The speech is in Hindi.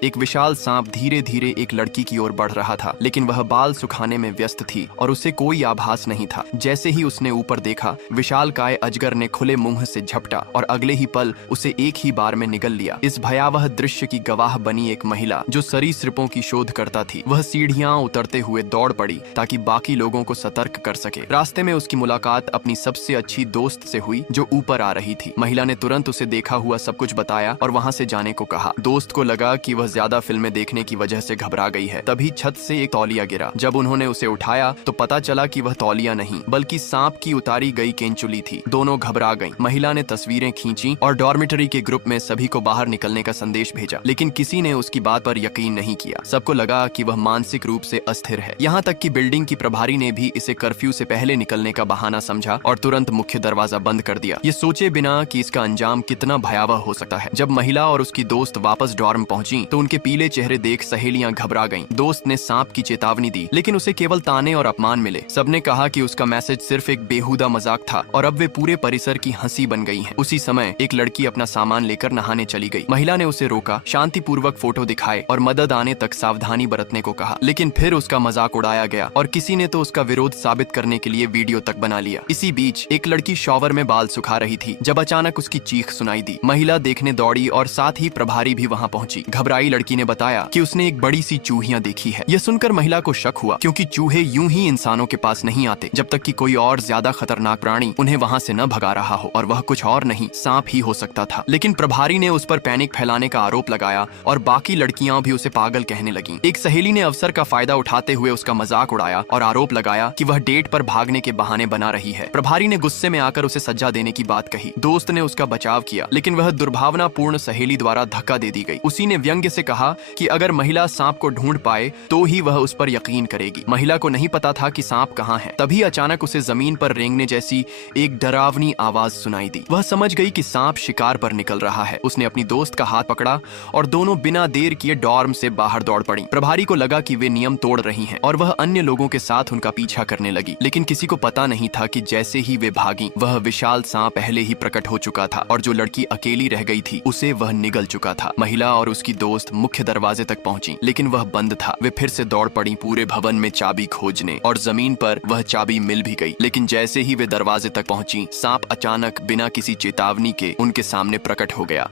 एक विशाल सांप धीरे धीरे एक लड़की की ओर बढ़ रहा था, लेकिन वह बाल सुखाने में व्यस्त थी और उसे कोई आभास नहीं था। जैसे ही उसने ऊपर देखा, विशालकाय अजगर ने खुले मुंह से झपटा और अगले ही पल उसे एक ही बार में निगल लिया। इस भयावह दृश्य की गवाह बनी एक महिला जो सरीसृपों की शोध करता थी। वह सीढ़ियां उतरते हुए दौड़ पड़ी ताकि बाकी लोगों को सतर्क कर सके। रास्ते में उसकी मुलाकात अपनी सबसे अच्छी दोस्त से हुई जो ऊपर आ रही थी। महिला ने तुरंत उसे देखा हुआ सब कुछ बताया और वहां से जाने को कहा। दोस्त को लगा कि वह ज्यादा फिल्में देखने की वजह से घबरा गई है। तभी छत से एक तौलिया गिरा। जब उन्होंने उसे उठाया तो पता चला कि वह तौलिया नहीं बल्कि सांप की उतारी गई केंचुली थी। दोनों घबरा गईं। महिला ने तस्वीरें खींची और डॉर्मिटरी के ग्रुप में सभी को बाहर निकलने का संदेश भेजा, लेकिन किसी ने उसकी बात पर यकीन नहीं किया। सबको लगा कि वह मानसिक रूप से अस्थिर है। यहाँ तक कि बिल्डिंग की प्रभारी ने भी इसे कर्फ्यू से पहले निकलने का बहाना समझा और तुरंत मुख्य दरवाजा बंद कर दिया, ये सोचे बिना कि इसका अंजाम कितना भयावह हो सकता है। जब महिला और उसकी दोस्त वापस डॉर्म पहुंची तो उनके पीले चेहरे देख सहेलियां घबरा गईं। दोस्त ने सांप की चेतावनी दी, लेकिन उसे केवल ताने और अपमान मिले। सबने कहा कि उसका मैसेज सिर्फ एक बेहुदा मजाक था और अब वे पूरे परिसर की हंसी बन गई हैं। उसी समय एक लड़की अपना सामान लेकर नहाने चली गई। महिला ने उसे रोका, शांतिपूर्वक फोटो दिखाए और मदद आने तक सावधानी बरतने को कहा, लेकिन फिर उसका मजाक उड़ाया गया और किसी ने तो उसका विरोध साबित करने के लिए वीडियो तक बना लिया। इसी बीच एक लड़की शॉवर में बाल सुखा रही थी जब अचानक उसकी चीख सुनाई दी। महिला देखने दौड़ी और साथ ही प्रभारी भी वहां पहुंची। घबराई लड़की ने बताया कि उसने एक बड़ी सी चूहिया देखी है। यह सुनकर महिला को शक हुआ, क्योंकि चूहे यूं ही इंसानों के पास नहीं आते जब तक कि कोई और ज्यादा खतरनाक प्राणी उन्हें वहां से न भगा रहा हो, और वह कुछ और नहीं सांप ही हो सकता था। लेकिन प्रभारी ने उस पर पैनिक फैलाने का आरोप लगाया और बाकी लड़कियां भी उसे पागल कहने लगीं। एक सहेली ने अवसर का फायदा उठाते हुए उसका मजाक उड़ाया और आरोप लगाया कि वह डेट पर भागने के बहाने बना रही है। प्रभारी ने गुस्से में आकर उसे सजा देने की बात कही। दोस्त ने उसका बचाव किया, लेकिन वह दुर्भावनापूर्ण सहेली द्वारा धक्का दे दी गई। उसी ने व्यंग्य से कहा कि अगर महिला सांप को ढूंढ पाए तो ही वह उस पर यकीन करेगी। महिला को नहीं पता था कि सांप कहाँ है। तभी अचानक उसे जमीन पर रेंगने जैसी एक डरावनी आवाज सुनाई दी। वह समझ गई कि सांप शिकार पर निकल रहा है। उसने अपनी दोस्त का हाथ पकड़ा और दोनों बिना देर किए डॉर्म से बाहर दौड़ पड़ी। प्रभारी को लगा कि वे नियम तोड़ रही हैं और वह अन्य लोगों के साथ उनका पीछा करने लगी, लेकिन किसी को पता नहीं था कि जैसे ही वे भागी, वह विशाल सांप पहले ही प्रकट हो चुका था और जो लड़की अकेली रह गई थी उसे वह निगल चुका था। महिला और उसकी दोस्त मुख्य दरवाजे तक पहुंची, लेकिन वह बंद था। वे फिर से दौड़ पड़ी पूरे भवन में चाबी खोजने, और जमीन पर वह चाबी मिल भी गई। लेकिन जैसे ही वे दरवाजे तक पहुंची, सांप अचानक बिना किसी चेतावनी के उनके सामने प्रकट हो गया।